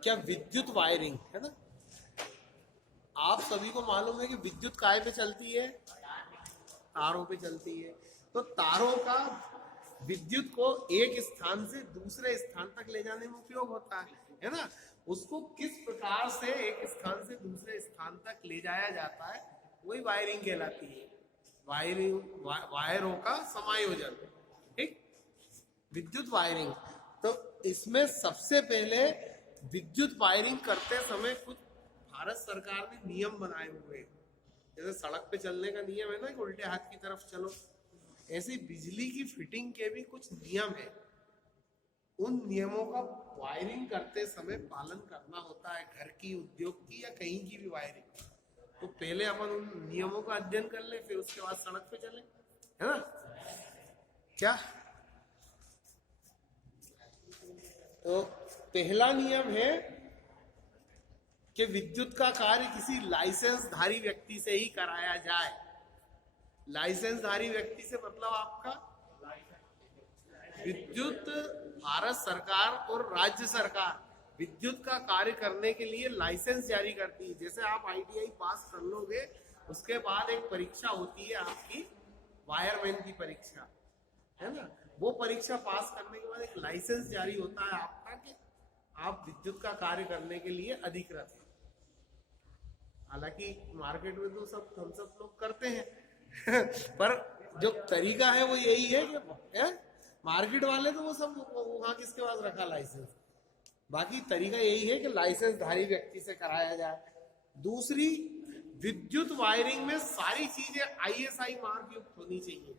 क्या विद्युत वायरिंग है ना। आप सभी को मालूम है कि विद्युत काय पे चलती है, तारों पे चलती है। तो तारों का विद्युत को एक स्थान से दूसरे स्थान तक ले जाने में उपयोग होता है ना। उसको किस प्रकार से एक स्थान से दूसरे स्थान तक ले जाया जाता है, वही वायरिंग कहलाती है। वायरों का समायोजन, ठीक, विद्युत वायरिंग। तो इसमें सबसे पहले विद्युत वायरिंग करते समय कुछ भारत सरकार ने नियम बनाए हुए हैं। जैसे सड़क पे चलने का नियम है ना कि उल्टे हाथ की तरफ चलो, ऐसी बिजली की फिटिंग के भी कुछ नियम है। उन नियमों का वायरिंग करते समय पालन करना होता है, घर की, उद्योग की या कहीं की भी वायरिंग। तो पहले अपन उन नियमों का अध्ययन कर ले, फिर उसके बाद सड़क पे चले, है ना। क्या तो पहला नियम है कि विद्युत का कार्य किसी लाइसेंसधारी व्यक्ति से ही कराया जाए। लाइसेंसधारी व्यक्ति से मतलब आपका विद्युत, भारत सरकार और राज्य सरकार विद्युत का कार्य करने के लिए लाइसेंस जारी करती है। जैसे आप ITI पास कर लोगे, उसके बाद एक परीक्षा होती है आपकी, वायरमैन की परीक्षा, है ना। वो परीक्षा पास करने के बाद एक लाइसेंस जारी होता है आपका कि आप विद्युत का कार्य करने के लिए अधिकृत हैं। हालांकि मार्केट में तो हम सब लोग करते हैं पर जो तरीका है वो यही है कि मार्केट वाले तो वो सब वहां किसके पास रखा लाइसेंस, बाकी तरीका यही है कि लाइसेंसधारी व्यक्ति से कराया जाए। दूसरी, विद्युत वायरिंग में सारी चीजें ISI मार्क युक्त होनी चाहिए।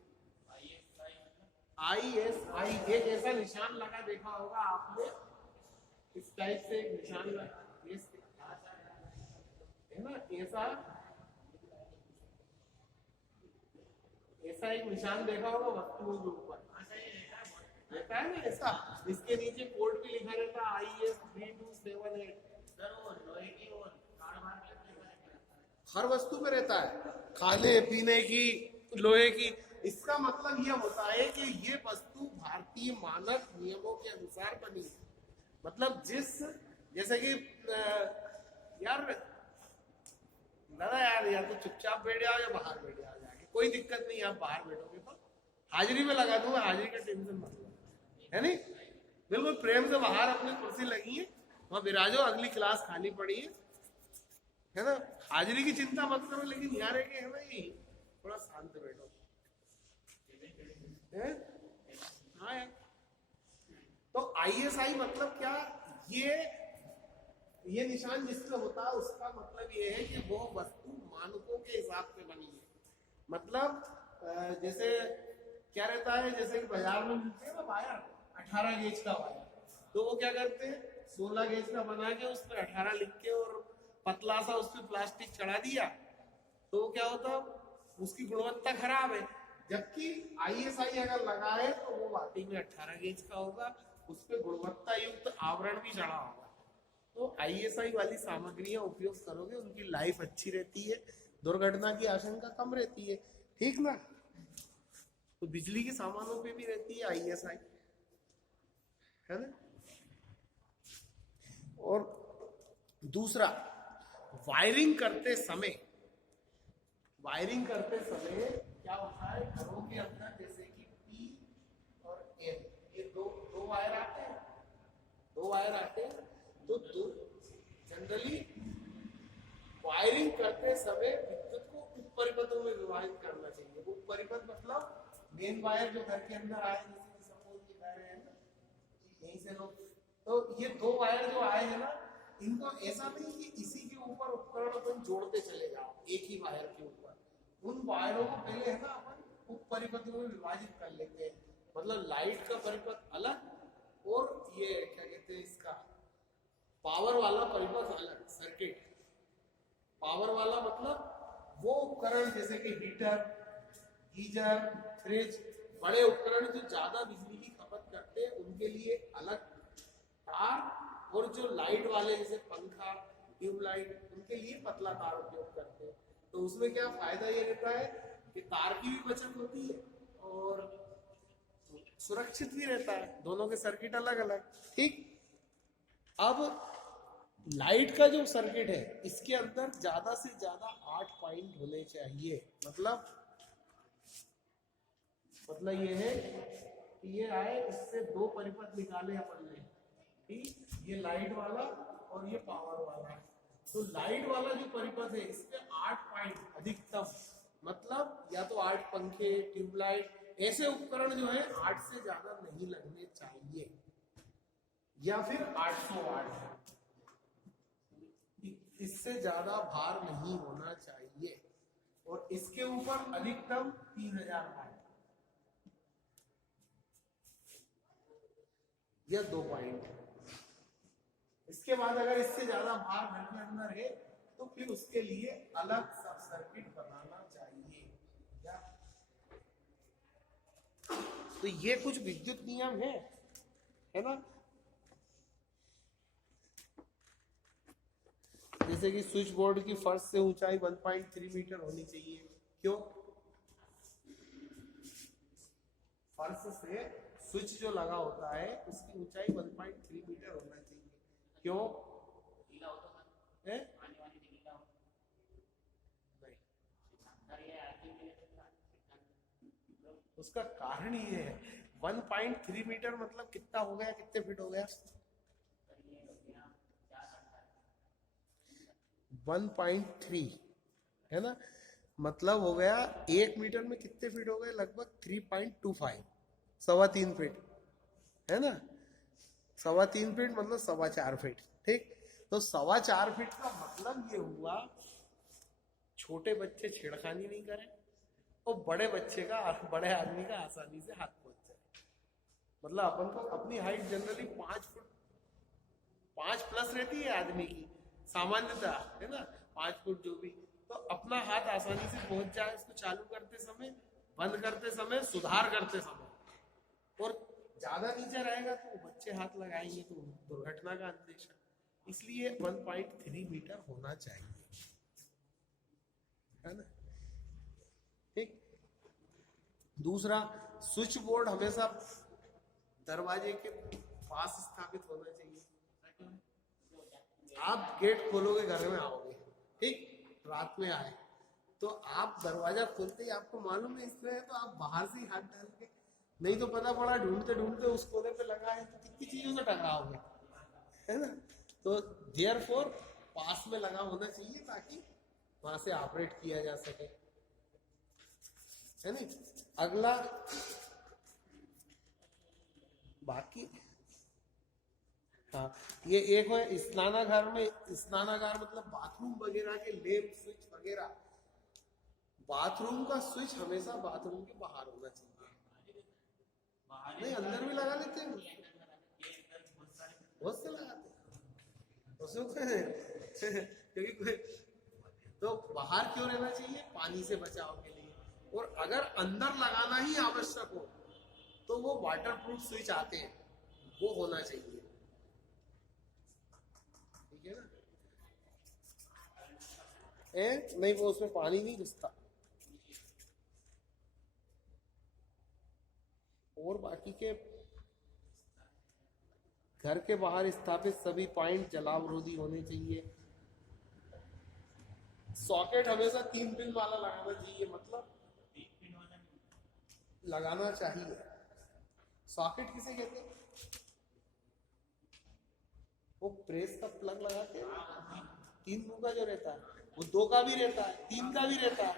ISI एक ऐसा निशान लगा, देखा होगा आपने, इस टाइप से एक निशान लगा है ना, ऐसा एक निशान देखा होगा वस्तुओं के ऊपर, रहता है ना ऐसा। इसके नीचे कोड भी लिखा रहता है IS 3278। हर वस्तु पे रहता है, खाने पीने की, लोहे की। इसका मतलब यह होता है कि ये वस्तु भारतीय मानक नियमों के अनुसार बनी है। मतलब जैसे कि यार दादा यार, या तो चुपचाप बैठ जाओ या बाहर बैठ जाओ जाके, कोई दिक्कत नहीं। आप बाहर बैठोगे तो हाजिरी में लगा दूंगा, हाजिरी का टेंशन मत लो, है नहीं। बिल्कुल प्रेम से बाहर अपनी कुर्सी लगी है, वहां विराजो, अगली क्लास खाली पड़ी है ना। हाजिरी की चिंता मत करो, लेकिन यहाँ रह के है भाई थोड़ा शांत बैठो, हाँ यार। तो ISI मतलब क्या, ये निशान जिससे होता है उसका मतलब ये है कि वो वस्तु मानकों के हिसाब से बनी है। मतलब जैसे क्या रहता है, जैसे कि बाजार में मिलते हैं ना वायर, 18 गेज का वायर, तो वो क्या करते हैं, 16 गेज का बना के उस पर 18 लिख के और पतला सा उस पर प्लास्टिक चढ़ा दिया, तो क्या होता, उसकी गुणवत्ता खराब है। जबकि ISI अगर लगाए तो वो वाकई में 18 गेज का होगा, उस पर गुणवत्ता युक्त आवरण भी चढ़ा होगा। तो ISI वाली सामग्रियां उपयोग करोगे, उनकी लाइफ अच्छी रहती है, दुर्घटना की आशंका कम रहती है, ठीक ना। तो बिजली के सामानों पे भी रहती है ISI, है ना। और दूसरा, वायरिंग करते समय क्या होता है, घरों के अंदर जैसे कि P और N, ये दो वायर आते हैं, तो जनरली वायरिंग करते समय विद्युत को उप परिपथों में विभाजित करना चाहिए। उप परिपथ मतलब मेन वायर जो घर के अंदर आए, जैसे कि सपोज दिखा रहे हैं ना, यहीं से लोग, तो ये 2 वायर जो आए हैं ना, इनको ऐसा नहीं कि इसी के ऊपर उपकरण अपन जोड़ते चले जाओ एक ही वायर के ऊपर। उन वायरों को पहले है ना अपन उप परिपथों में विभाजित कर लेते हैं। मतलब लाइट का परिपथ अलग, और ये क्या कहते हैं इसका पावर वाला परिपथ अलग, सर्किट। पावर वाला मतलब वो उपकरण जैसे कि हीटर, गीजर, फ्रिज, बड़े उपकरण जो ज्यादा बिजली की खपत करते हैं उनके लिए अलग तार, और जो लाइट वाले जैसे पंखा, ट्यूबलाइट, उनके लिए पतला तार उपयोग करते हैं। तो उसमें क्या फायदा ये रहता है कि तार की भी बचत होती है और सुरक्षित भी रहता है, दोनों के सर्किट अलग अलग, ठीक। अब लाइट का जो सर्किट है इसके अंदर ज्यादा से ज्यादा 8 पॉइंट होने चाहिए। मतलब ये है कि ये आए, इससे दो परिपथ निकाले अपन ने, ठीक, ये लाइट वाला और ये पावर वाला। तो लाइट वाला जो परिपथ है इसमें 8 पॉइंट अधिकतम, मतलब या तो 8 पंखे, ट्यूबलाइट, ऐसे उपकरण जो है 8 से ज्यादा नहीं लगने चाहिए, या फिर 800 वाट, इससे ज्यादा भार नहीं होना चाहिए। और इसके ऊपर अधिकतम 3000 वाट या 2 पॉइंट। इसके बाद अगर इससे ज्यादा भार घर के अंदर है तो फिर उसके लिए अलग सब सर्किट बनाना चाहिए। क्या? तो ये कुछ विद्युत नियम है ना। जैसे कि स्विच बोर्ड की फर्श से ऊंचाई 1.3 मीटर होनी चाहिए। क्यों? फर्श से स्विच जो लगा होता है उसकी ऊंचाई 1.3 मीटर होना चाहिए। क्यों? है? उसका कारण ये है, 1.3 मीटर मतलब कितना हो गया, कितने फीट हो गया? 1.3 है ना, मतलब हो गया 1 मीटर में कितने फीट हो गए? लगभग 3.25, 3.25 फीट है ना। 3.25 फीट मतलब 4.25 फीट, ठीक। तो 4.25 फीट का मतलब ये हुआ छोटे बच्चे छेड़खानी नहीं करें और बड़े आदमी का आसानी से हाथ पहुंच जाए। मतलब अपन को अपनी हाइट जनरली 5 फुट 5 प्लस रहती है आदमी की सामान्यता, है ना, 5 फुट जो भी, तो अपना हाथ आसानी से पहुंच जाए उसको चालू करते समय, बंद करते समय, सुधार करते समय। और ज्यादा नीचे रहेगा तो बच्चे हाथ लगाएंगे तो दुर्घटना का अंदेशा, इसलिए 1.3 मीटर होना चाहिए, है ना, ठीक। दूसरा, स्विच बोर्ड हमेशा दरवाजे के पास स्थापित होना चाहिए। आप गेट खोलोगे, घर में आओगे, ठीक, रात में आए तो आप दरवाजा खोलते ही आपको मालूम है इसमें है, तो आप बाहर से ही हाथ डाल के, नहीं तो पता पड़ा ढूंढते ढूंढते उस कोने पे लगा है तो कितनी चीजों से टकराओगे, है ना। तो देयरफॉर पास में लगा होना चाहिए ताकि वहां से ऑपरेट किया जा सके, है नहीं। अगला, बाकी हाँ, ये एक है स्नानागार में, स्नानागार मतलब बाथरूम वगैरह के लैंप स्विच वगैरह, बाथरूम का स्विच हमेशा बाथरूम के बाहर होना चाहिए। नहीं, अंदर भी लगा लेते हैं, बहुत से लगाते हैं उसमें क्योंकि कोई तो बाहर क्यों रहना चाहिए? पानी से बचाव के लिए। और अगर अंदर लगाना ही आवश्यक हो तो वो वाटरप्रूफ स्विच आते हैं, वो होना चाहिए, ठीक है ना। नहीं, वो उसमें पानी नहीं घुसता। और बाकी के घर के बाहर स्थापित सभी पॉइंट जलावरोधी होने चाहिए। सॉकेट हमेशा 3 पिन वाला लगाना चाहिए, मतलब लगाना चाहिए। सॉकेट किसे कहते हैं? वो प्रेस का प्लग लगाते हैं 3 मुंह का जो रहता है, वो 2 का भी रहता है, 3 का भी रहता है,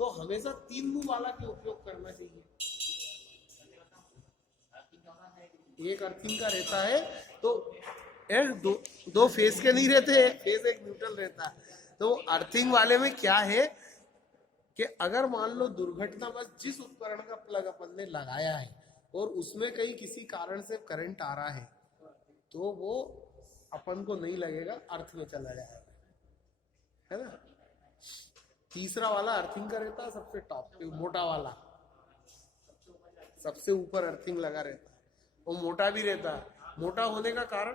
तो हमेशा 3 मुंह वाला के उपयोग करना चाहिए। एक अर्थिंग का रहता है तो दो फेस के नहीं रहते, एक फेस एक न्यूट्रल रहता है। तो अर्थिंग वाले में क्या है कि अगर मान लो दुर्घटना बस जिस उपकरण का प्लग अपन ने लगाया है और उसमें कहीं किसी कारण से करंट आ रहा है तो वो अपन को नहीं लगेगा, अर्थ में चला जाएगा, है ना। तीसरा वाला अर्थिंग का रहता है, सबसे टॉप पे मोटा वाला, सबसे ऊपर अर्थिंग लगा रहता है, वो मोटा भी रहता है। मोटा होने का कारण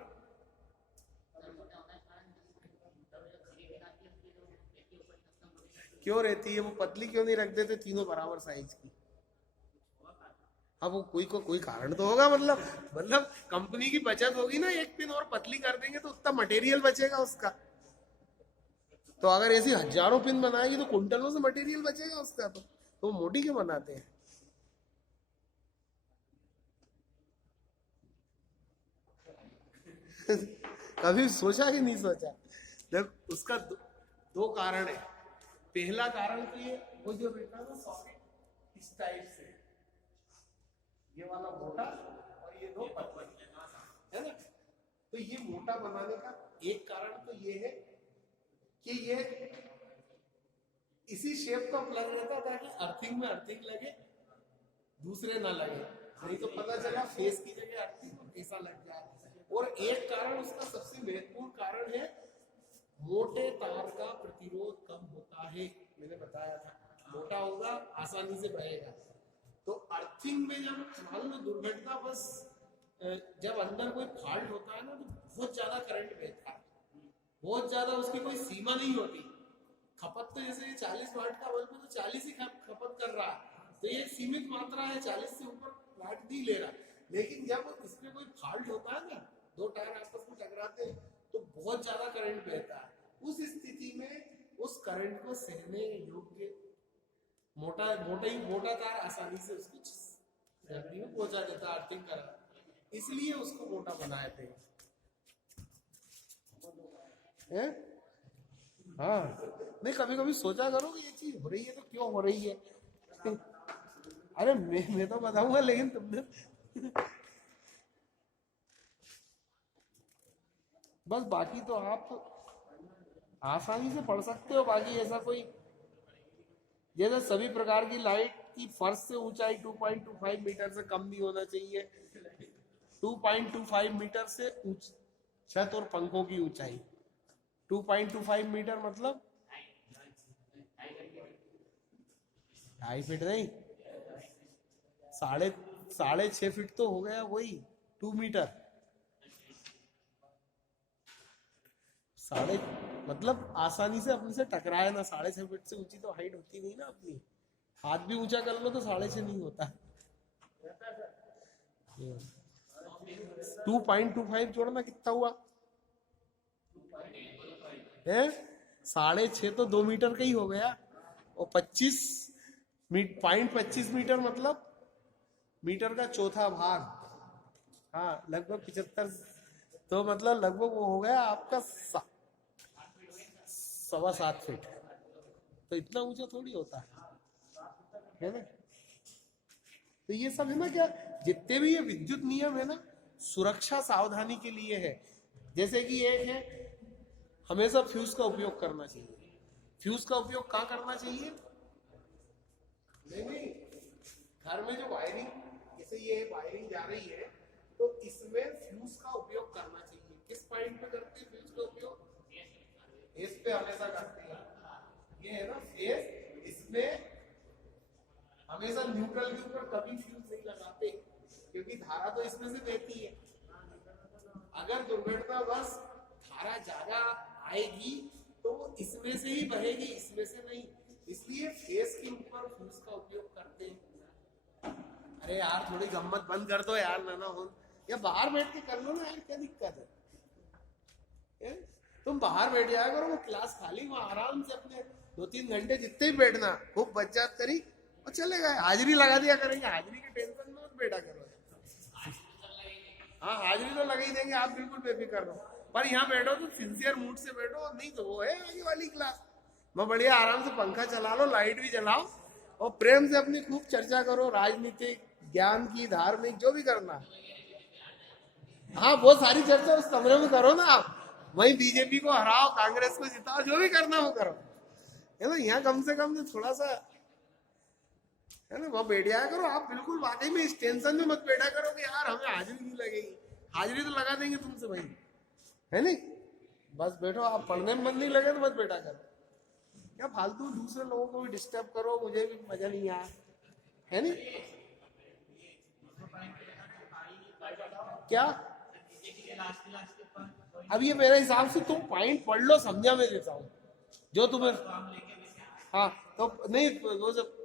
क्यों रहती है? वो पतली क्यों नहीं रख देते तीनों बराबर साइज की? अब वो कोई कारण तो होगा, मतलब कंपनी की बचत होगी ना, एक पिन और पतली कर देंगे तो उतना मटेरियल बचेगा उसका। तो अगर ऐसी हजारों पिन बनाएगी तो कुंटलों से मटेरियल बचेगा उसका। तो मोटी क्यों बनाते हैं? कभी सोचा कि नहीं सोचा? जब उसका दो कारण है। पहला कारण तो ये, वो जो रहता है ना सॉकेट इस टाइप से, ये वाला मोटा और ये दो पतले, है ना। तो ये मोटा बनाने का एक कारण तो ये है कि ये इसी शेप का प्लग रहता है ताकि अर्थिंग में अर्थिंग लगे, दूसरे ना लगे, नहीं तो पता चला फेस की जगह अर्थिंग को ऐसा लग जाए। और एक कारण, उसका सबसे महत्वपूर्ण कारण है, मोटे तार का प्रतिरोध कम होता है। मैंने बताया था, मोटा होगा आसानी से बहेगा। तो अर्थिंग में जब मान लो दुर्घटना बस जब अंदर कोई फॉल्ट होता है ना, तो बहुत ज्यादा करंट बहता है, बहुत ज्यादा, उसकी कोई सीमा नहीं होती। खपत तो जैसे ये 40 वाट का बल्ब है तो 40 ही खपत कर रहा है, तो ये सीमित मात्रा है, 40 से ऊपर वाट नहीं ले रहा। लेकिन जब इसमें कोई फॉल्ट होता है ना, दो टायर आपस में टकराते हैं, तो बहुत ज्यादा करंट बहता है। उस स्थिति में उस करंट को सहने योग्य मोटा तार आसानी से उसको में पहुंचा देता, अर्थिंग करा, इसलिए उसको मोटा बनाए थे। हाँ, नहीं कभी कभी सोचा करो कि ये चीज हो रही है तो क्यों हो रही है। अरे मैं तो बताऊंगा, लेकिन तुमने बस, बाकी तो आप आसानी से पढ़ सकते हो। बाकी ऐसा कोई, जैसे सभी प्रकार की लाइट की फर्श से ऊंचाई 2.25 मीटर से कम नहीं होना चाहिए। 2.25 मीटर से छत और पंखों की ऊंचाई 2.25 मीटर मतलब 2.5 फीट नहीं, 6.5 फीट तो हो गया, वही 2 मीटर। मतलब आसानी से अपने से टकराए ना। 6.5 फीट से ऊंची तो हाइट होती नहीं ना अपनी। हाथ भी ऊंचा कर लो तो 6.5 नहीं होता। 2.25 जोड़ना कितना हुआ है? 6.5 तो 2 मीटर का ही हो गया। और 25 मीटर मतलब मीटर का चौथा भाग, हाँ लगभग 75। तो मतलब लगभग वो हो गया आपका 7.25 फीट। तो इतना ऊंचा थोड़ी होता है ना। तो ये सब है ना, क्या जितने भी ये विद्युत नियम है ना, सुरक्षा सावधानी के लिए है। जैसे कि एक है, हमेशा फ्यूज का उपयोग करना चाहिए। फ्यूज का उपयोग कहाँ करना चाहिए? नहीं, घर में जो वायरिंग, जैसे ये वायरिंग जा रही है तो इसमें फ्यूज का उपयोग करना चाहिए। किस पॉइंट पे करते हैं फ्यूज का उपयोग? फेस पे हमेशा करते हैं। ये है ना फेस, इसमें हमेशा न्यूट्रल के ऊपर कभी फ्यूज नहीं लगाते, क्योंकि धारा तो इसमें से बहती है। अगर दुर्घटना बस धारा ज्यादा आएगी तो वो इसमें से ही बहेगी, इसमें से नहीं। इसलिए फेस के ऊपर फ्यूज का उपयोग करते हैं। अरे यार थोड़ी गम्मत बंद कर दो यार, ना हो या बाहर बैठ के कर लो ना यार, क्या दिक्कत है? तुम बाहर बैठ जाया करो, वो क्लास खाली, वहां आराम से अपने 2-3 घंटे जितने ही बैठना, खूब बच्चात करी और चले गए। हाजिरी लगा दिया करेंगे, हाजिरी के टेंशन में मत बैठा करो। हाँ हाजिरी तो लगा ही देंगे, आप बिल्कुल बेफिक्र रहो। पर यहाँ बैठो तो सिंसियर मूड से बैठो, नहीं तो वो है आगे वाली क्लास में बढ़िया आराम से पंखा चला लो, लाइट भी जलाओ और प्रेम से अपनी खूब चर्चा करो, राजनीतिक, ज्ञान की, धार्मिक, जो भी करना। हाँ वो सारी चर्चा उस कमरे में करो ना आप, वहीं बीजेपी को हराओ, कांग्रेस को जिताओ, जो भी करना वो करो, है ना। यहाँ कम से कम थोड़ा सा है ना, वहां बैठ जाया करो आप। बिल्कुल वाकई में इस टेंशन में मत बैठा करो कि यार हमें हाजिरी नहीं लगेगी। हाजिरी तो लगा देंगे तुमसे भाई, है नहीं। बस बैठो, आप पढ़ने में मन नहीं लगे तो मत बैठा करो। क्या फालतू दूसरे लोगों को भी डिस्टर्ब करो, मुझे भी मजा नहीं आया, है नहीं। क्या अब ये मेरे हिसाब से तुम पॉइंट पढ़ लो, समझा मैं देता हूँ जो तुम्हें। हाँ तो नहीं, वो सब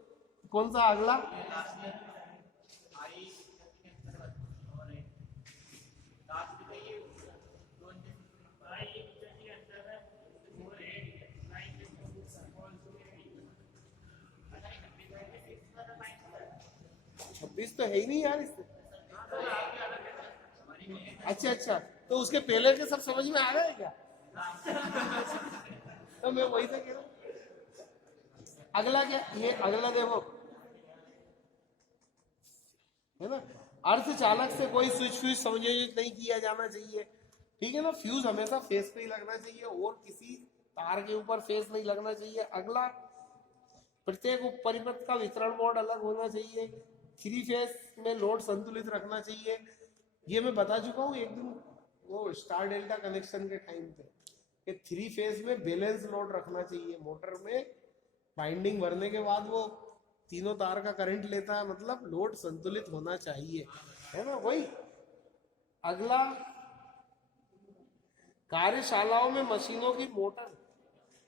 कौन सा अगला? फ्यूज तो है ही नहीं यार इससे। अच्छा अच्छा, तो उसके पहले के सब समझ में आ रहा है क्या? तो मैं वही तो कह रहा हूँ। अगला क्या, ये अगला देखो, है ना, अर्ध चालक से कोई स्विच फ्यूज संयोजित नहीं किया जाना चाहिए, ठीक है ना। फ्यूज हमेशा फेस पे ही लगना चाहिए और किसी तार के ऊपर फेस नहीं लगना चाहिए। अगला, प्रत्येक उप परिपथ का वितरण बोर्ड अलग होना चाहिए। थ्री फेस में लोड संतुलित रखना चाहिए। ये मैं बता चुका हूँ एक दिन वो स्टार डेल्टा कनेक्शन के टाइम पे कि थ्री फेज में बैलेंस लोड रखना चाहिए। मोटर में बाइंडिंग भरने के बाद वो तीनों तार का करंट लेता है, मतलब लोड संतुलित होना चाहिए, है ना वही। अगला, कार्यशालाओं में मशीनों की मोटर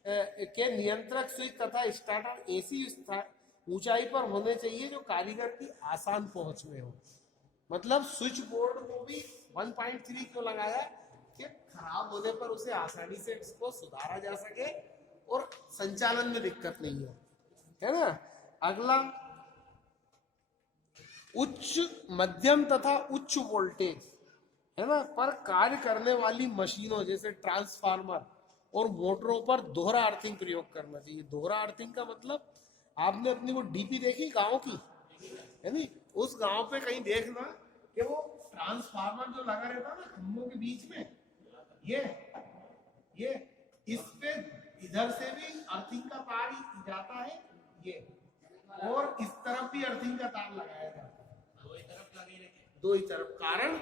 के नियंत्रक स्विच तथा स्टार्टर ऐसी ऊंचाई पर होने चाहिए जो कारीगर की आसान पहुंच में हो। मतलब स्विच बोर्ड को भी 1.3 क्यों लगाया कि खराब होने पर उसे आसानी से इसको सुधारा जा सके और संचालन में दिक्कत नहीं हो, है ना। अगला, उच्च, मध्यम तथा उच्च वोल्टेज, है ना, पर कार्य करने वाली मशीनों जैसे ट्रांसफार्मर और मोटरों पर दोहरा अर्थिंग प्रयोग करना चाहिए। दोहरा अर्थिंग का मतलब, आपने अपनी वो डीपी देखी गांव की, है नी, उस गांव पे कहीं देखना कि वो ट्रांसफार्मर जो लगा रहता ना खंभों के बीच में, ये इस पे इधर से भी अर्थिंग का तार जाता है, ये, और इस तरफ भी अर्थिंग का तार लगाया जाता है, दो ही तरफ। कारण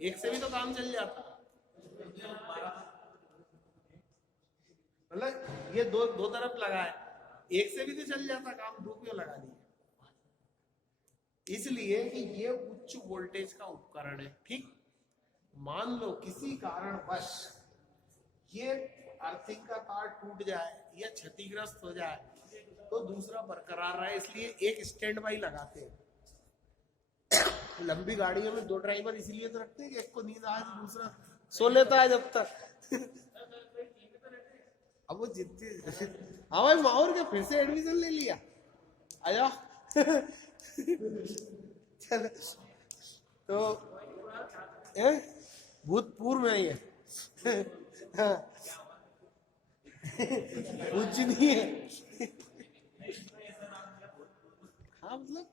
एक से भी तो काम चल जाता, मतलब ये दो दो तरफ लगा है, एक से भी तो चल जाता काम, दो क्यों लगा दिया? इसलिए कि ये उच्च वोल्टेज का उपकरण है, ठीक। मान लो किसी कारणवश ये अर्थिंग का तार टूट जाए या क्षतिग्रस्त हो जाए तो दूसरा बरकरार रहे, इसलिए एक स्टैंड बाई लगाते हैं। लंबी गाड़ियों में दो ड्राइवर इसलिए तो रखते हैं कि एक को नींद आए तो दूसरा सो लेता है जब तक। अब वो जितने, हाँ भाई माहौर के फिर से एडमिशन ले लिया, आया। चलो, तो भूतपूर्व में ही है। हाँ, कुछ नहीं है। हाँ मतलब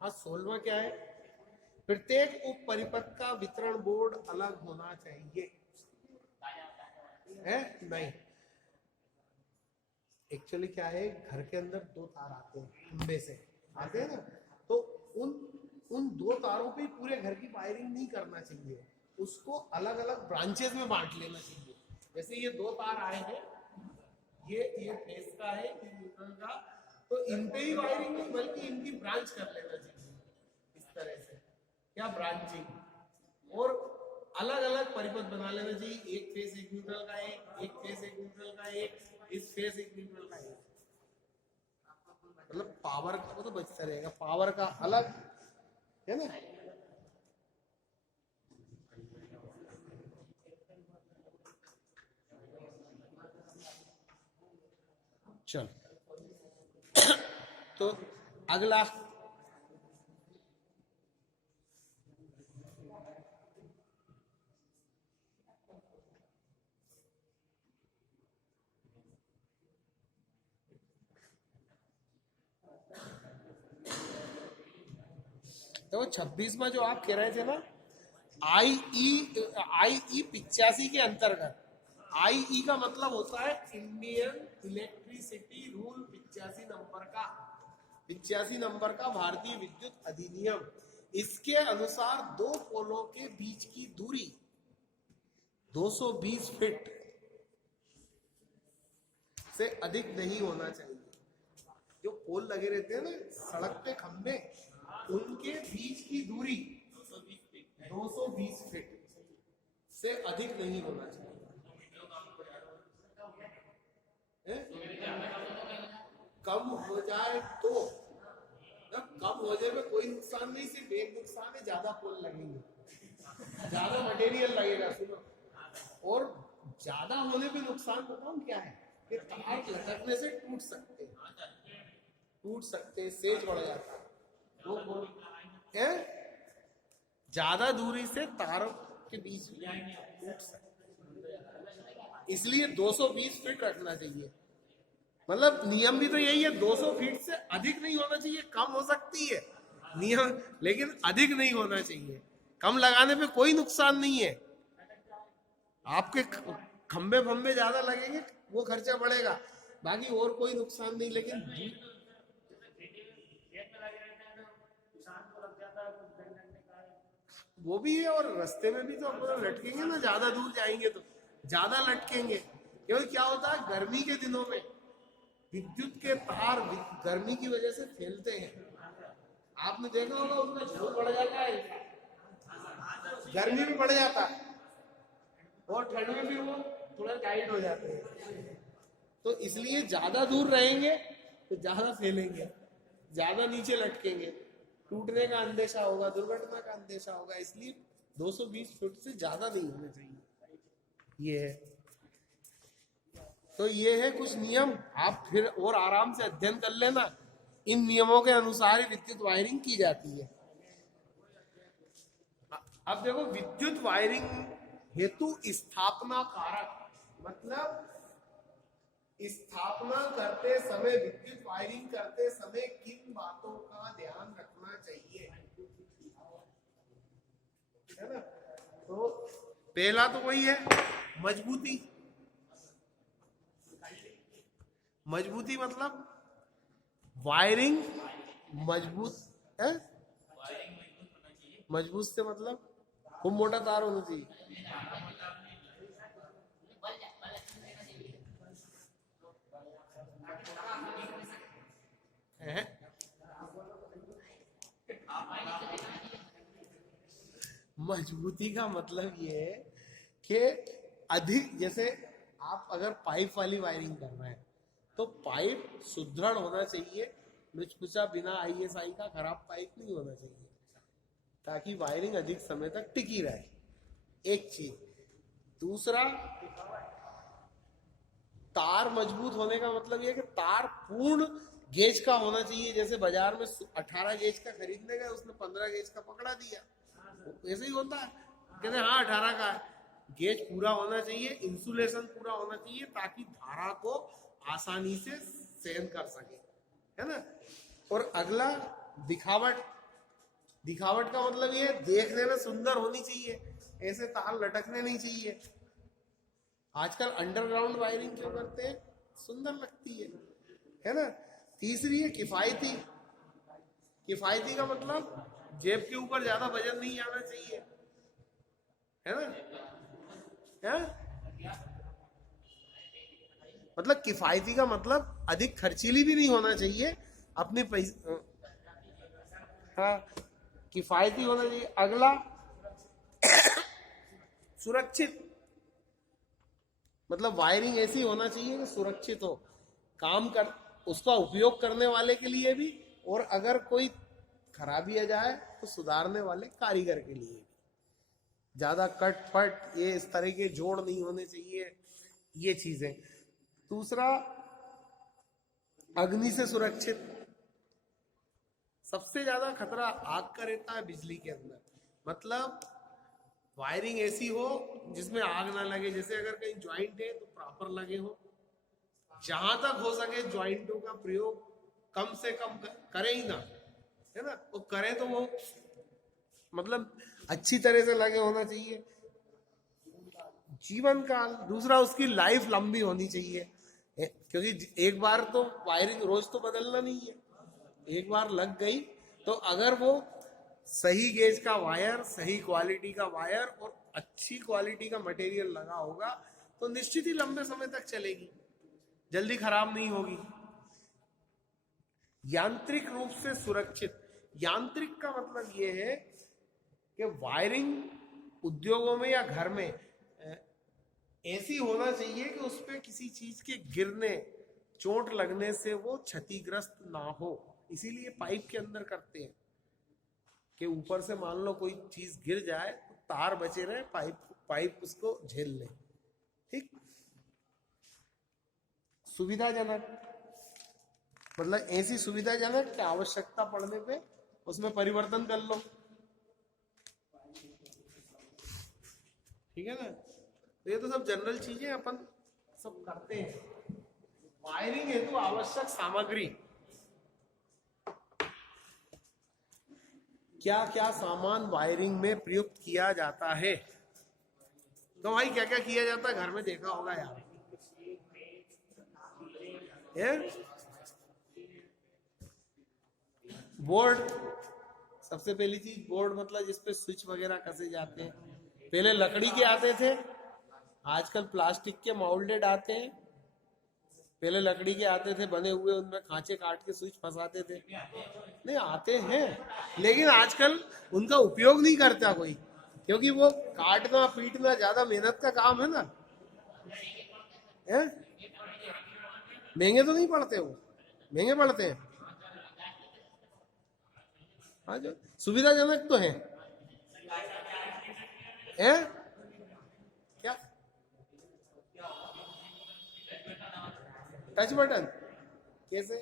हाँ 16वां क्या है, प्रत्येक उप परिपथ का वितरण बोर्ड अलग होना चाहिए, है नहीं। एक्चुअली क्या है, घर के अंदर दो तार आते हैं, खंबे से आते हैं ना, तो उन दो तारों पे पूरे घर की वायरिंग नहीं करना चाहिए, उसको अलग अलग ब्रांचेस में बांट लेना चाहिए। जैसे ये दो तार आए हैं, ये फेस का है, ये न्यूट्रल का, तो इन पे ही वायरिंग नहीं बल्कि इनकी ब्रांच कर लेना चाहिए इस तरह से, क्या ब्रांचिंग। और अलग अलग परिपथ बना लेना चाहिए, एक फेस एक न्यूट्रल का एक फेस एक न्यूट्रल का एक, इस फेस एक न्यूट्रल का एक, मतलब पावर का वो तो बचता रहेगा, पावर का अलग है ना। चल तो अगला तो 26 में जो आप कह रहे थे ना, IE 85 के अंतर्गत, IE का मतलब होता है इंडियन इलेक्ट्रिसिटी रूल 85 नंबर का भारतीय विद्युत अधिनियम। इसके अनुसार दो पोलों के बीच की दूरी 220 फीट से अधिक नहीं होना चाहिए। जो पोल लगे रहते हैं ना सड़क पे, खंबे, उनके बीच की दूरी 220 फीट से अधिक नहीं होना चाहिए। कम हो जाए तो, जब कम हो जाए में कोई नुकसान नहीं, सिर्फ एक नुकसान है, ज्यादा पोल लगेंगे, ज्यादा मटेरियल लगेगा। सुनो, और ज्यादा होने पे नुकसान बताऊं क्या है, कि तार लटकने से टूट सकते, सेज बढ़ जाता है। ज्यादा दूरी से तारों के बीच में टूट सकते, इसलिए 220 फीट रखना चाहिए। मतलब नियम भी तो यही है, 200 फीट से अधिक नहीं होना चाहिए, कम हो सकती है नियम, लेकिन अधिक नहीं होना चाहिए। कम लगाने पे कोई नुकसान नहीं है, आपके खंबे फंबे ज्यादा लगेंगे वो खर्चा बढ़ेगा, बाकी और कोई नुकसान नहीं। लेकिन वो भी है, और रास्ते में भी तो अपना लटकेंगे ना, ज्यादा दूर जाएंगे तो ज्यादा लटकेंगे। क्योंकि क्या होता है, गर्मी के दिनों में विद्युत के तार गर्मी की वजह से फैलते हैं, आपने देखा होगा, उसका झोल बढ़ जाता है, गर्मी में बढ़ जाता है, और ठंड में भी वो थोड़ा टाइट हो जाते हैं। तो इसलिए ज्यादा दूर रहेंगे तो ज्यादा फैलेंगे, ज्यादा नीचे लटकेंगे, टूटने का अंदेशा होगा, दुर्घटना का अंदेशा होगा। इसलिए 220 फुट से ज्यादा नहीं होने चाहिए। ये है, तो ये है कुछ नियम, आप फिर और आराम से अध्ययन कर लेना। इन नियमों के अनुसार ही विद्युत वायरिंग की जाती है। अब देखो, विद्युत वायरिंग हेतु स्थापना कारक, मतलब स्थापना करते समय, विद्युत वायरिंग करते समय किन बातों का ध्यान रखना चाहिए, है ना। तो पहला तो वही है मजबूती। मजबूती मतलब वायरिंग मजबूत है, मजबूत से मतलब खूब मोटा तार होना चाहिए। मजबूती का मतलब ये है कि अधिक, जैसे आप अगर पाइप वाली वायरिंग कर रहे हैं तो पाइप सुदृढ़ होना चाहिए, लुचपुचा बिना ISI का खराब पाइप नहीं होना चाहिए, ताकि वायरिंग अधिक समय तक टिकी रहे, एक चीज। दूसरा, तार मजबूत होने का मतलब ये कि तार पूर्ण गेज का होना चाहिए। जैसे बाजार में 18 गेज का खरीदने गए, उसने 15 गेज का पकड़ा दिया, ऐसे ही होता है, कहते हाँ 18 का है। गेज पूरा होना चाहिए, इंसुलेशन पूरा होना चाहिए, ताकि धारा को आसानी से सहन कर सके, है ना। और अगला दिखावट। दिखावट का मतलब ये देखने में सुंदर होनी चाहिए, ऐसे तार लटकने नहीं चाहिए। आजकल अंडरग्राउंड वायरिंग क्यों करते हैं, सुंदर लगती है ना। तीसरी है किफायती। किफायती का मतलब जेब के ऊपर ज्यादा वजन नहीं आना चाहिए, है ना, है? मतलब किफायती का मतलब अधिक खर्चीली भी नहीं होना चाहिए, अपने पैसे, हाँ, किफायती होना चाहिए। अगला सुरक्षित मतलब वायरिंग ऐसी होना चाहिए कि सुरक्षित हो, काम कर उसका उपयोग करने वाले के लिए भी, और अगर कोई खराबी आ जाए तो सुधारने वाले कारीगर के लिए भी। ज्यादा कट फट ये इस तरह के जोड़ नहीं होने चाहिए, ये चीजें। दूसरा, अग्नि से सुरक्षित। सबसे ज्यादा खतरा आग का रहता है बिजली के अंदर। मतलब वायरिंग ऐसी हो जिसमें आग ना लगे, जैसे अगर कहीं ज्वाइंट है तो प्रॉपर लगे हो, जहां तक हो सके ज्वाइंटों का प्रयोग कम से कम करें ही ना, है ना। वो करें तो वो मतलब अच्छी तरह से लगे होना चाहिए। जीवन काल, दूसरा उसकी लाइफ लंबी होनी चाहिए, क्योंकि एक बार तो वायरिंग रोज तो बदलना नहीं है, एक बार लग गई तो अगर वो सही गेज का वायर, सही क्वालिटी का वायर और अच्छी क्वालिटी का मटेरियल लगा होगा तो निश्चित ही लंबे समय तक चलेगी, जल्दी खराब नहीं होगी। यांत्रिक रूप से सुरक्षित। यांत्रिक का मतलब ये है कि वायरिंग उद्योगों में या घर में ऐसी होना चाहिए कि उस पर किसी चीज के गिरने, चोट लगने से वो क्षतिग्रस्त ना हो। इसीलिए पाइप के अंदर करते हैं कि ऊपर से मान लो कोई चीज गिर जाए तो तार बचे रहे, पाइप उसको झेल ले। ठीक, सुविधाजनक मतलब ऐसी सुविधाजनक कि आवश्यकता पड़ने पे उसमें परिवर्तन कर लो। ठीक है ना। तो ये तो सब जनरल चीजें अपन सब करते हैं। वायरिंग हेतु आवश्यक सामग्री, क्या क्या सामान वायरिंग में प्रयुक्त किया जाता है? तो भाई क्या क्या किया जाता है घर में, देखा होगा यार। बोर्ड, सबसे पहली चीज बोर्ड, मतलब जिसपे स्विच वगैरह कसे जाते हैं। पहले लकड़ी के आते थे, आजकल प्लास्टिक के माउल्डेड आते हैं। पहले लकड़ी के आते थे बने हुए, उनमें खांचे काट के स्विच फंसाते थे। नहीं, आते हैं लेकिन आजकल उनका उपयोग नहीं करता कोई, क्योंकि वो काटना पीटना ज्यादा मेहनत का काम है ना। महंगे तो नहीं पड़ते, वो महंगे पड़ते हैं। हाँ, जो सुविधाजनक तो है। क्या टच बटन कैसे,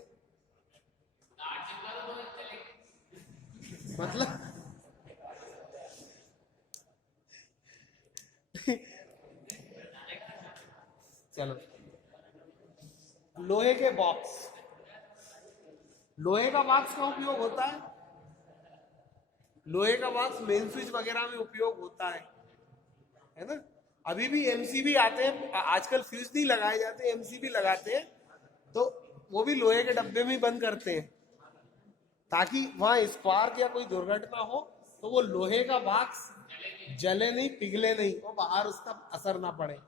मतलब चलो, लोहे के बॉक्स, लोहे का बॉक्स का उपयोग होता है। लोहे का बॉक्स मेन स्विच वगैरह में उपयोग होता है ना। अभी भी एमसीबी आते हैं, आजकल फ्यूज नहीं लगाए जाते, एमसीबी लगाते हैं, तो वो भी लोहे के डब्बे में ही बंद करते हैं ताकि वहां स्पार्क या कोई दुर्घटना हो तो वो लोहे का बॉक्स जले नहीं, पिघले नहीं, वो बाहर उसका असर ना पड़े।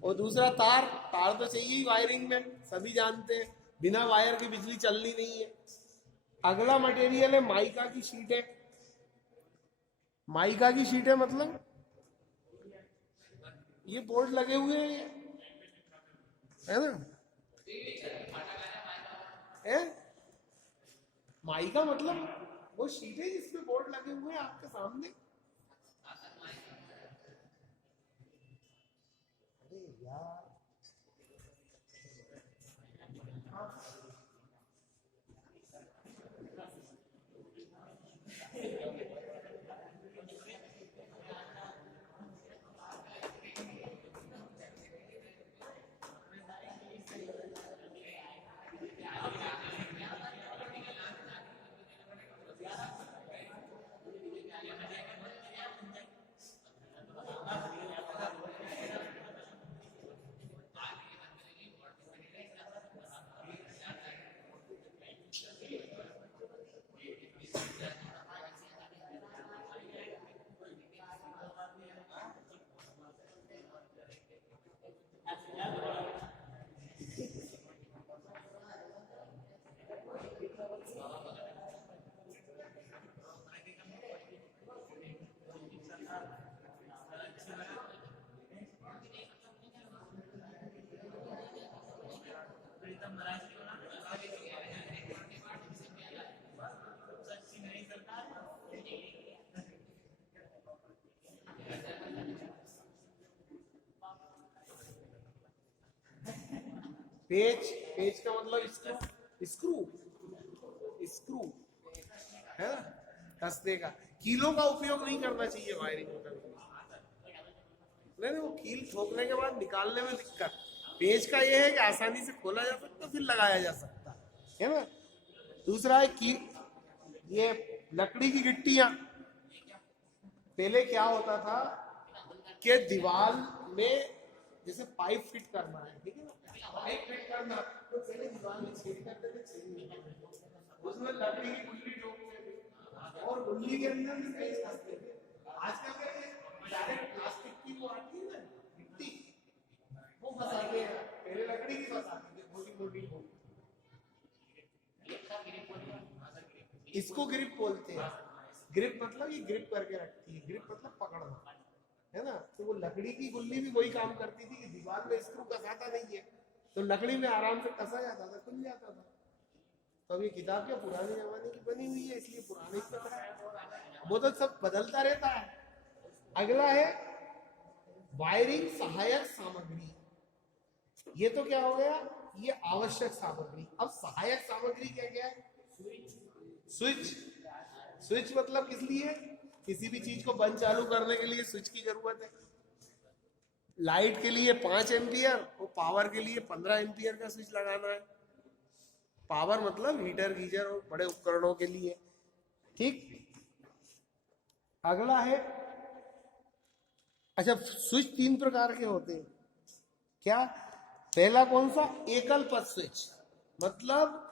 और दूसरा, तार, तार तो चाहिए ही वायरिंग में, सभी जानते हैं बिना वायर की बिजली चलनी नहीं है। अगला मटेरियल है माइका की शीटें। माइका की शीटें मतलब ये बोर्ड लगे हुए हैं, है ना। है माइका मतलब वो शीटें जिसपे बोर्ड लगे हुए हैं आपके सामने। अरे यार, पेच, पेच का मतलब स्क्रू, स्क्रू, स्क्रू है ना, कसने का। कीलों का उपयोग नहीं करना चाहिए वायरिंग में कभी। नहीं, वो कील ठोकने के बाद निकालने में दिक्कत। पेच का ये है कि आसानी से खोला जा सकता, फिर लगाया जा सकता है ना। दूसरा है कि ये लकड़ी की गिट्टियां, पहले क्या होता था कि दीवार में जैसे पाइप फिट करना है, ठीक है ना, पाइप फिट करना, तो पहले दीवार में छेद करते थे, उसमें लकड़ी की गुल्ली ठोकते थे और गुल्ली के अंदर भी पेच कसते थे। आजकल क्या डायरेक्ट प्लास्टिक की वो आती है ना गिट्टी, वो फंसाते हैं, पहले लकड़ी की फंसाते थे मोटी मोटी को। इसको ग्रिप बोलते हैं। ग्रिप मतलब ये ग्रिप करके रखती है, ग्रिप मतलब पकड़ना, है ना। तो वो लकड़ी की गुल्ली भी वही काम करती थी कि दीवार में स्क्रू कसाता नहीं है, तो लकड़ी में आराम से कसा जाता था, खुल जाता था। तो अब ये किताब क्या पुराने जमाने की बनी हुई है, इसलिए पुराने की पता है, वो तो सब बदलता रहता है। अगला है वायरिंग सहायक सामग्री। ये तो क्या हो गया, ये आवश्यक सामग्री। अब सहायक सामग्री क्या क्या है? स्विच। स्विच मतलब किस लिए? किसी भी चीज को बंद चालू करने के लिए स्विच की जरूरत है। लाइट के लिए 5 एम्पियर और पावर के लिए 15 एम्पियर का स्विच लगाना है। पावर मतलब हीटर, गीजर और बड़े उपकरणों के लिए, ठीक। अगला है, अच्छा, स्विच 3 प्रकार के होते हैं। क्या? पहला कौन सा? एकल पथ स्विच, मतलब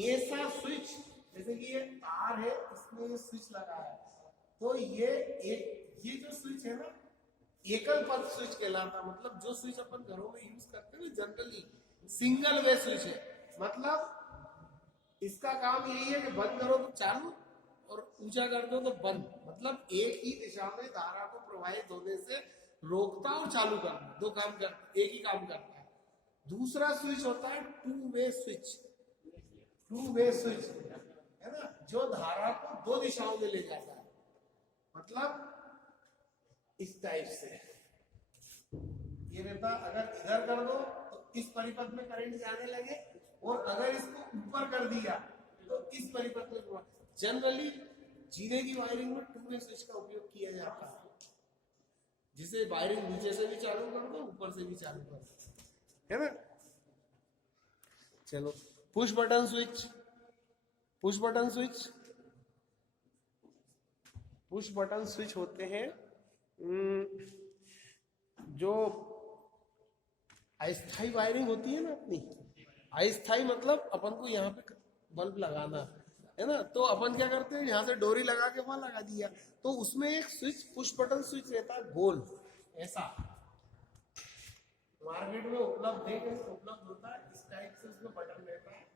ऐसा स्विच जैसे कि ये तार है, इसमें ये स्विच लगा है, तो ये जो स्विच है ना, एकल पथ स्विच कहलाता। मतलब जो स्विच अपन घरों में यूज करते हैं जनरली, सिंगल वे स्विच है। मतलब इसका काम यही है कि बंद करो तो चालू और ऊंचा कर दो तो बंद। मतलब एक ही दिशा में धारा को प्रवाहित होने से रोकता और चालू करना, दो काम करता, एक ही काम करता है। दूसरा स्विच होता है two way switch. Two way switch है ना, जो धारा को दो दिशाओं में ले जाता है। मतलब इस टाइप से ये रहता, अगर इधर कर दो तो इस परिपथ में करंट जाने लगे, और अगर इसको ऊपर कर दिया तो इस परिपथ में। जनरली जीरे की वायरिंग में टू वे स्विच का उपयोग किया जाता है, जिसे वायरिंग नीचे से भी चालू कर दो, ऊपर से भी चालू कर दो, है ना। चलो, push button switch. Push button switch, push button switch होते हैं जो अस्थाई वायरिंग होती है ना अपनी। अस्थाई मतलब अपन को यहाँ पे बल्ब लगाना है ना, तो अपन क्या करते हैं, यहाँ से डोरी लगा के वहां लगा दिया, तो उसमें एक स्विच, पुश बटन स्विच रहता है गोल ऐसा, मार्केट में उपलब्ध होता है। इस टाइप से उसमें बटन रहता है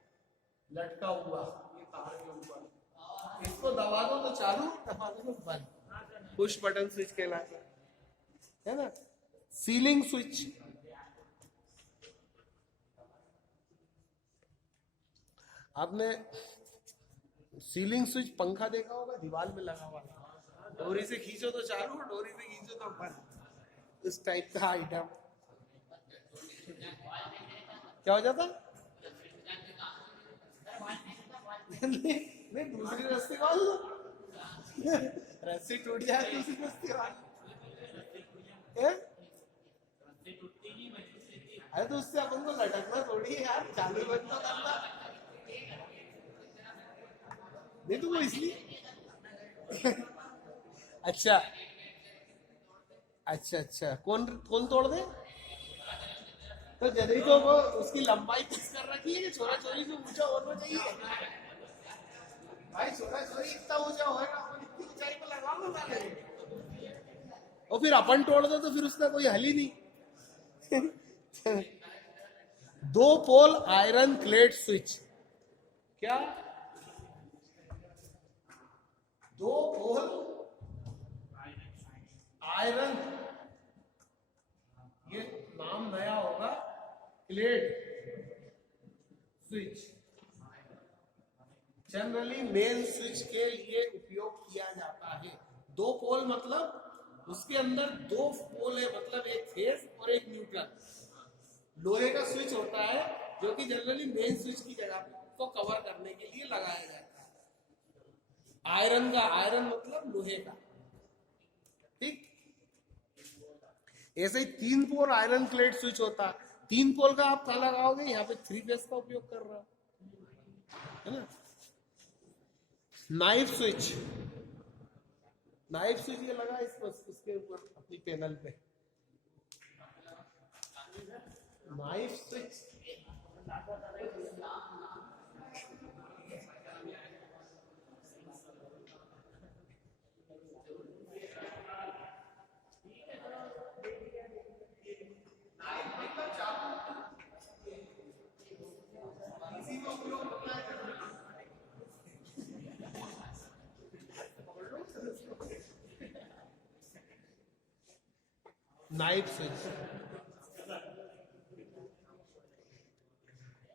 लटका हुआ, ये तार के ऊपर, इसको दबा दो तो चालू, दबा दो तो बंद, पुश बटन स्विच कहलाता है ना। सीलिंग स्विच, आपने सीलिंग स्विच पंखा देखा होगा, दीवार में लगा हुआ, डोरी से खींचो तो चालू, डोरी से खींचो तो बंद, इस टाइप का आइटम। क्या हो जाता? नहीं, दूसरी रस्सी खोल लो, रस्सी टूट जाए दूसरी रस्सी खोल। अरे तो उससे अपन को लटकना थोड़ी है यार, चालू बंद तो करना नहीं, तो वो इसलिए। अच्छा अच्छा अच्छा, कौन कौन तोड़ दे? तो जल्दी तो वो उसकी लंबाई फिक्स कर रखी है कि छोरा छोरी से ऊंचा होना चाहिए। भाई छोरा छोरी इतना ऊंचा होगा, अपन इतनी ऊंचाई पर लगा लो ना, और फिर अपन तोड़ दो तो फिर उसका कोई हल ही नहीं। दो पोल आयरन क्लेट स्विच। क्या? दो पोल आयरन, ये नाम नया होगा, cleat switch. Generally main switch के लिए उपयोग किया जाता है। दो पोल मतलब उसके अंदर दो पोल है, मतलब एक फेज और एक न्यूट्रल। लोहे का स्विच होता है जो कि जनरली मेन स्विच की जगह को कवर करने के लिए लगाया जाता है। आयरन का, आयरन मतलब लोहे का, ठीक। ऐसे ही 3 पोल आयरन प्लेट स्विच होता है। 3 पोल का आप कहाँ लगाओगे? यहाँ पे 3 फेस का उपयोग कर रहा है ना। नाइफ स्विच, नाइफ स्विच ये लगा इसके ऊपर अपनी पैनल पे, नाइफ स्विच। Knife switch.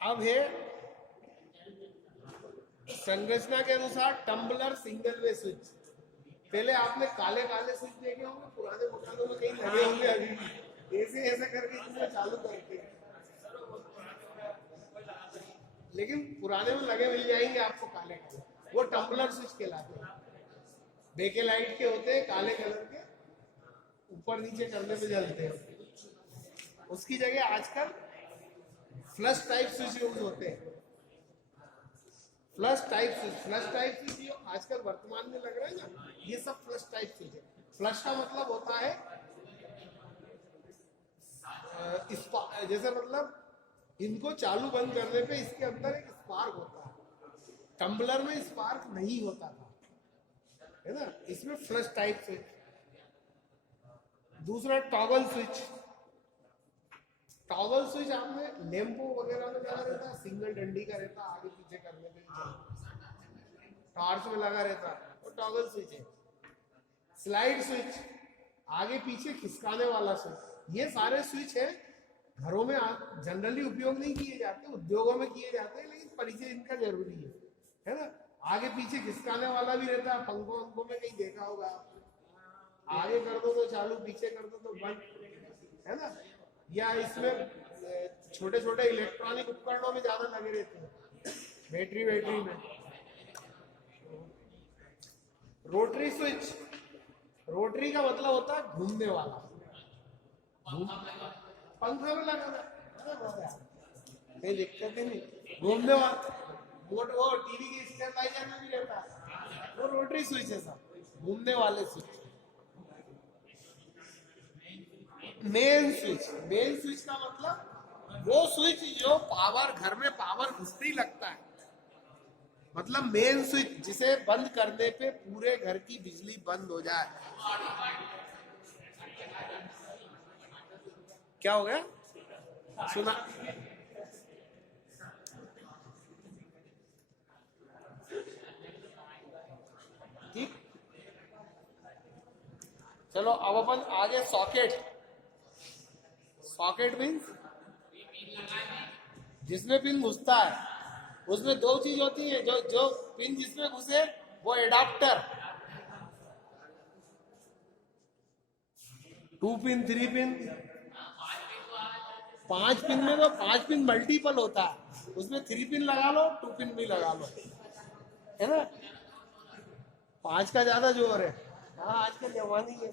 अब है संरचना के अनुसार टम्बलर सिंगल वे स्विच। पहले आपने काले काले स्विच देखे होंगे, पुराने मकानों में कहीं लगे होंगे, अभी भी ऐसे ऐसे करके इसमें चालू करते हैं, लेकिन पुराने में लगे मिल जाएंगे आपको काले काले, वो टम्बलर स्विच कहलाते हैं। बेकेलाइट के होते हैं, काले कलर के, ऊपर नीचे करने पे जलते हैं। उसकी जगह आजकल फ्लश टाइप स्विच यूज होते हैं। फ्लश टाइप स्विच जो आजकल वर्तमान में लग रहा है ना, ये सब फ्लश टाइप स्विच है। फ्लश का मतलब होता है जैसे मतलब इनको चालू बंद करने पे इसके अंदर एक स्पार्क होता है। टम्बलर में स्पार्क नहीं होता था, है ना, इसमें फ्लश टाइप स्विच। दूसरा टॉगल स्विच। टॉगल स्विच आपने लेम्पो वगैरह में लगा रहता है, सिंगल डंडी का रहता है, आगे पीछे करने के लिए टॉर्च में लगा रहता है, वो टॉगल स्विच है। स्लाइड स्विच, आगे पीछे खिसकाने वाला स्विच। ये सारे स्विच है, घरों में जनरली उपयोग नहीं किए जाते, उद्योगों में किए जाते हैं, लेकिन परिचय इनका जरूरी है ना। आगे पीछे खिसकाने वाला भी रहता है, पंखों वंखों में कहीं देखा होगा आप, आगे कर दो तो चालू, पीछे कर दो तो बंद, है ना। या इसमें छोटे छोटे इलेक्ट्रॉनिक उपकरणों में ज्यादा लगे रहते हैं, बैटरी में। रोटरी स्विच, रोटरी का मतलब होता है घूमने वाला, पंखा में लगा कोई दिक्कत ही नहीं, घूमने वाला। वो टीवी के स्टेबलाइजर में भी रहता है, वो रोटरी स्विच है सब, घूमने वाले स्विच। मेन स्विच का मतलब वो स्विच जो पावर, घर में पावर घुसते ही लगता है, मतलब मेन स्विच जिसे बंद करने पे पूरे घर की बिजली बंद हो जाए। क्या हो गया? सुना? ठीक, चलो अब अपन आगे सॉकेट। सॉकेट मीन्स जिसमें पिन घुसता है, उसमें 2 चीज होती है, जो पिन जिसमें घुसे वो एडाप्टर, 2 पिन 3 पिन 5 पिन में, तो 5 पिन मल्टीपल होता है, उसमें 3 पिन लगा लो, 2 पिन भी लगा लो, है ना। 5 का ज्यादा जोर है। हाँ, आज का जमाना ही है।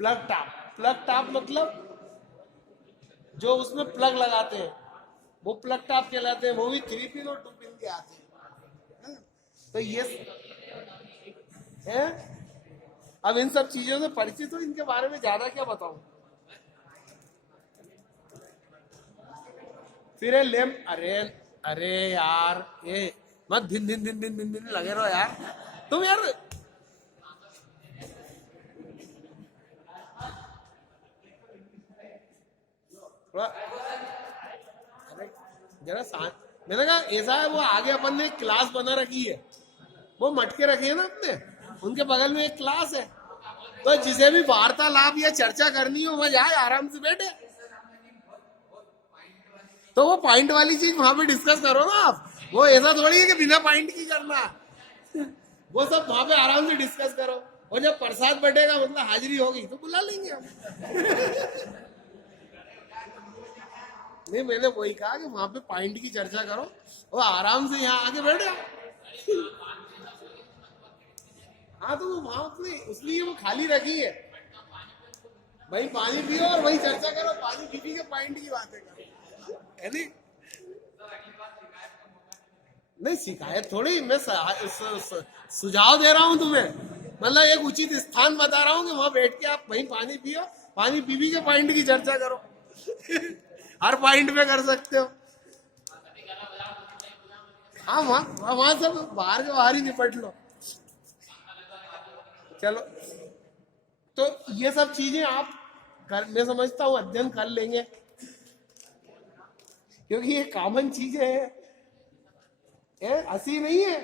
प्लग टॉप मतलब जो उसमें प्लग लगाते हैं वो प्लग टॉप कहलाते हैं, वो भी 3 पिन और 2 पिन के आते हैं। तो ये है। अब इन सब चीजों से परिचित हो, इनके बारे में ज्यादा क्या बताऊं। फिर है लैम्प। अरे यार, ये मत भिन भिन भिन भिन भिन भिन लगे रहो यार तुम यार। अरे जरा मैंने कहा ऐसा है, वो आगे अपन ने एक क्लास बना रखी है, वो मटके रखे है ना अपने, उनके बगल में एक क्लास है, तो जिसे भी वार्तालाप या चर्चा करनी हो वह जाए, आराम से बैठे, तो वो पॉइंट वाली चीज वहां पे डिस्कस करो ना आप। वो ऐसा थोड़ी है कि बिना पॉइंट की करना, वो सब वहां पे आराम से डिस्कस करो, और जब प्रसाद बटेगा, मतलब हाजिरी होगी, तो बुला लेंगे हम। नहीं, मैंने वही कहा कि वहां पे पॉइंट की चर्चा करो और आराम से यहाँ आके बैठ जाओ। हाँ, तो वो वहां उसलिए वो खाली रखी है भाई, पानी पियो और वही चर्चा करो, पानी पी के पॉइंट की बातें करो, है नहीं? नहीं, शिकायत थोड़ी, मैं सुझाव दे रहा हूँ तुम्हें, मतलब एक उचित स्थान बता रहा हूँ कि वहां बैठ के आप वही पानी पियो, पानी पी के पॉइंट की चर्चा करो। हर पॉइंट पे कर सकते हो। हाँ, वहां वहां सब बाहर के बाहर ही निपट लो। चलो, तो ये सब चीजें आप मैं समझता हूँ अध्ययन कर लेंगे, क्योंकि ये कॉमन चीजें हैं, हंसी नहीं है।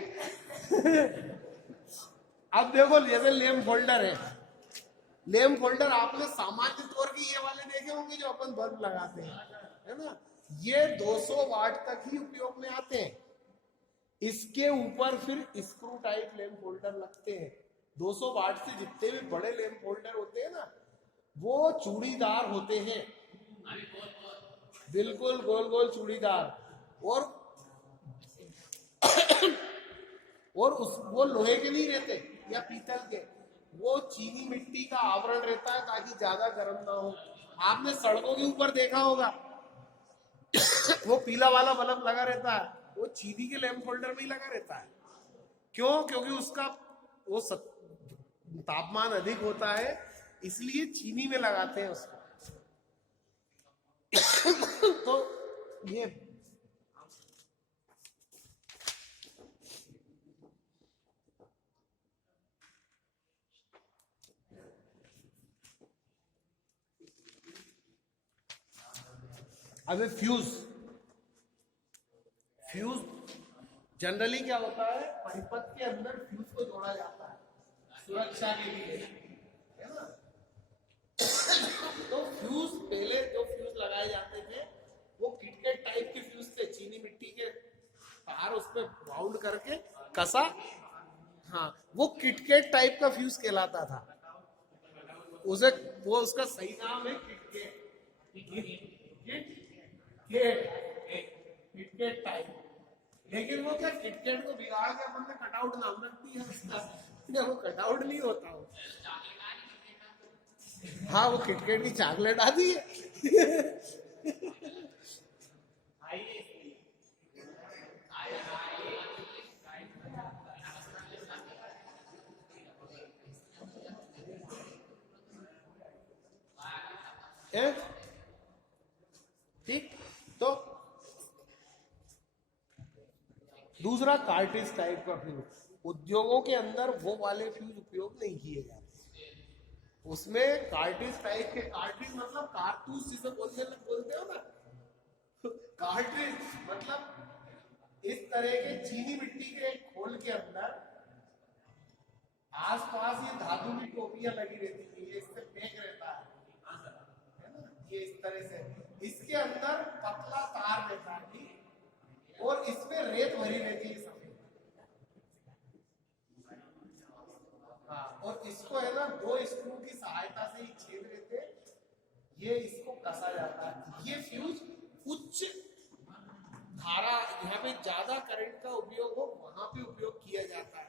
अब देखो, जैसे लेम फोल्डर है, लेम फोल्डर आपने सामान्य तौर के ये वाले देखे होंगे जो अपन बल्ब लगाते हैं, है ना? ये 200 वाट तक ही उपयोग में आते हैं। इसके ऊपर फिर स्क्रू टाइप लैंप होल्डर लगते हैं। 200 वाट से जितने भी बड़े लैंप होल्डर होते हैं ना, वो चूड़ीदार होते हैं, बिल्कुल गोल गोल चूड़ीदार, और वो लोहे के नहीं रहते या पीतल के, वो चीनी मिट्टी का आवरण रहता है ताकि ज्यादा गर्म ना हो। आपने सड़कों के ऊपर देखा होगा वो पीला वाला बल्ब लगा रहता है, वो चीनी के लैंप होल्डर में ही लगा रहता है। क्यों? क्योंकि उसका वो तापमान अधिक होता है, इसलिए चीनी में लगाते हैं उसको। तो ये अब फ्यूज जनरली क्या होता है, परिपथ के अंदर फ्यूज को जोड़ा जाता है सुरक्षा के लिए, है ना? तो फ्यूज, पहले जो फ्यूज लगाए जाते थे वो किटकेट टाइप के फ्यूज थे, चीनी मिट्टी के तार उस पर बाउंड करके कसा, हाँ, वो किटकेट टाइप का फ्यूज कहलाता था। उसे वो उसका सही नाम है किटकेट टाइप। लेकिन वो क्या, किटकेट को बिगाड़ के अपन ने कटआउट नाम रख दिया उसका, वो कटआउट नहीं होता वो। हाँ, वो किटकेट की चॉकलेट आती है। ठीक, तो दूसरा कार्टिज टाइप का फ्यूज, उद्योगों के अंदर वो वाले फ्यूज उपयोग नहीं किए जाते, उसमें कार्टिज टाइप के, कार्टिज मतलब कारतूस जिसे बोलते हो ना, कार्टिज मतलब इस तरह के चीनी मिट्टी के एक खोल के अंदर आसपास ये धातु की टोपियां लगी रहती थी, ये इससे पैक रहता है ना, ये इस तरह से, इसके अंदर पतला तार रहता है और इसमें रेत भरी रहती है सफेद, हाँ, और इसको है ना 2 स्क्रू की सहायता से ही छेद रहते, ये इसको कसा जाता है। ये फ्यूज उच्च धारा, यहाँ पे ज्यादा करंट का उपयोग हो वहां पे उपयोग किया जाता है,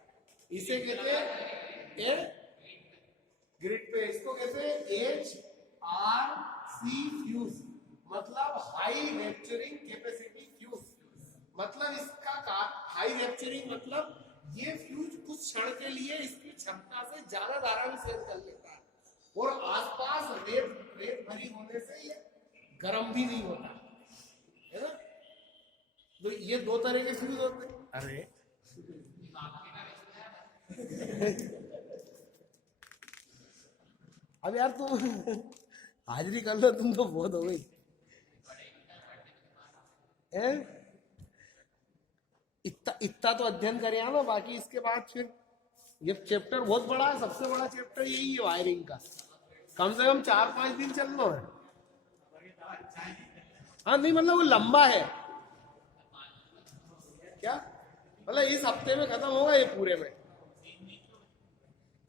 इसे कहते हैं ग्रिड पे, इसको कहते हैं HRC फ्यूज, मतलब हाई रैप्चरिंग कैपेसिटी फ्यूज। मतलब इसका हाई रैप्चरिंग मतलब ये फ्यूज कुछ क्षण के लिए इसकी क्षमता से ज्यादा धारा भी सहन कर लेता है, और आसपास रेत भरी होने से ये गर्म भी नहीं होता, है ना? तो ये 2 तरह के फ्यूज होते हैं। अरे अब यार तुम हाजिरी कर लो, तुम तो बहुत हो गई। इतना तो अध्ययन करे ना, बाकी इसके बाद फिर ये चैप्टर बहुत बड़ा है, सबसे बड़ा चैप्टर यही है वायरिंग का, कम से कम 4-5 दिन चलना है। हाँ, नहीं मतलब वो लंबा है क्या, मतलब इस हफ्ते में खत्म होगा ये पूरे में,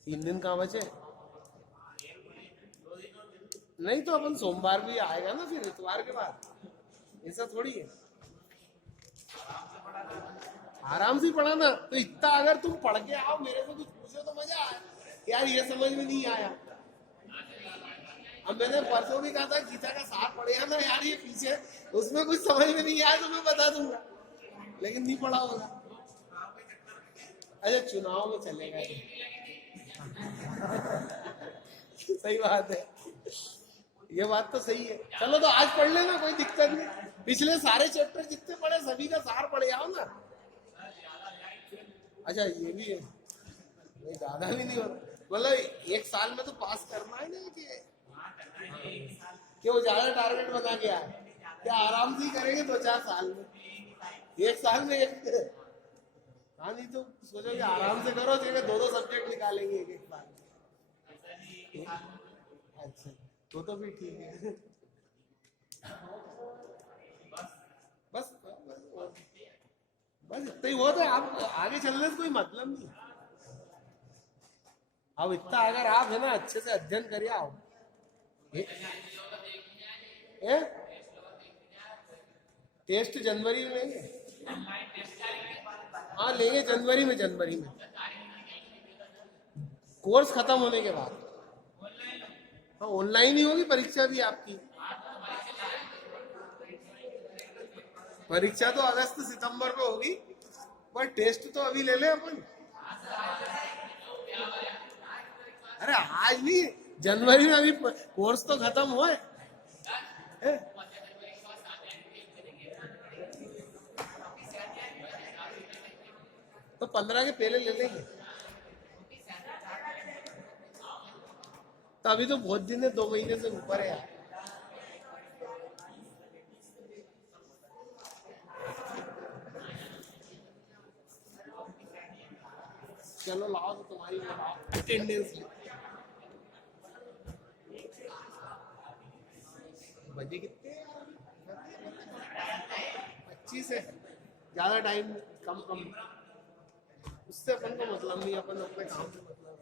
3 दिन कहाँ बचे? नहीं तो अपन सोमवार भी आएगा ना, फिर इतवार के बाद ऐसा थोड़ी है, आराम से पढ़ाना। तो इतना अगर तुम पढ़ के आओ मेरे से कुछ पूछो तो मजा आए, यार ये समझ में नहीं आया। अब मैंने परसों भी कहा था गीता का सार पढ़े ना यार, ये पीछे उसमें कुछ समझ में नहीं आया तो मैं बता दूंगा, लेकिन नहीं पढ़ा होगा। अच्छा चुनाव में चलेगा ये। सही बात है, ये बात तो सही है। चलो तो आज पढ़ लेना, कोई दिक्कत नहीं। पिछले सारे चैप्टर जितने पढ़े सभी का सार पढ़े आओ ना। अच्छा ये भी है, नहीं ज्यादा भी नहीं होता, मतलब एक साल में तो पास करना है ना, कि वो ज्यादा टारगेट बना के आए, क्या आराम से ही करेंगे 2-4 साल में, एक साल में एक। हाँ नहीं तो सोचो कि आराम से करो तो 2-2 सब्जेक्ट निकालेंगे एक साल। अच्छा तो भी ठीक है। बस बस इतना ही बहुत है, आप आगे चलने से कोई मतलब नहीं। अब इतना अगर आप है ना अच्छे से अध्ययन करिए आओ। टेस्ट जनवरी में लेंगे, हाँ लेंगे जनवरी में, कोर्स खत्म होने के बाद। हाँ ऑनलाइन ही होगी परीक्षा भी आपकी, परीक्षा तो अगस्त सितंबर में होगी, पर टेस्ट तो अभी ले ले अपन। अरे आज नहीं, जनवरी में, अभी कोर्स तो खत्म हुआ है। तो 15 के पहले ले लेंगे। तो अभी तो बहुत दिन है, 2 महीने से ऊपर है यार। चलो लाओ तो तुम्हारी अटेंडेंस बजे कितने 25 है, ज्यादा टाइम कम उससे अपन को मतलब नहीं, अपन अपने काम से मतलब है।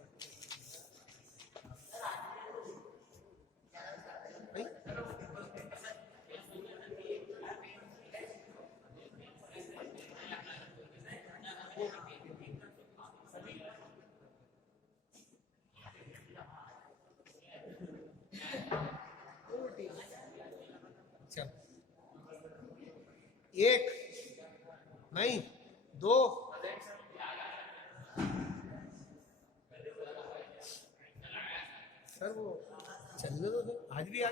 एक नहीं 2 सर वो चलने दो, आज भी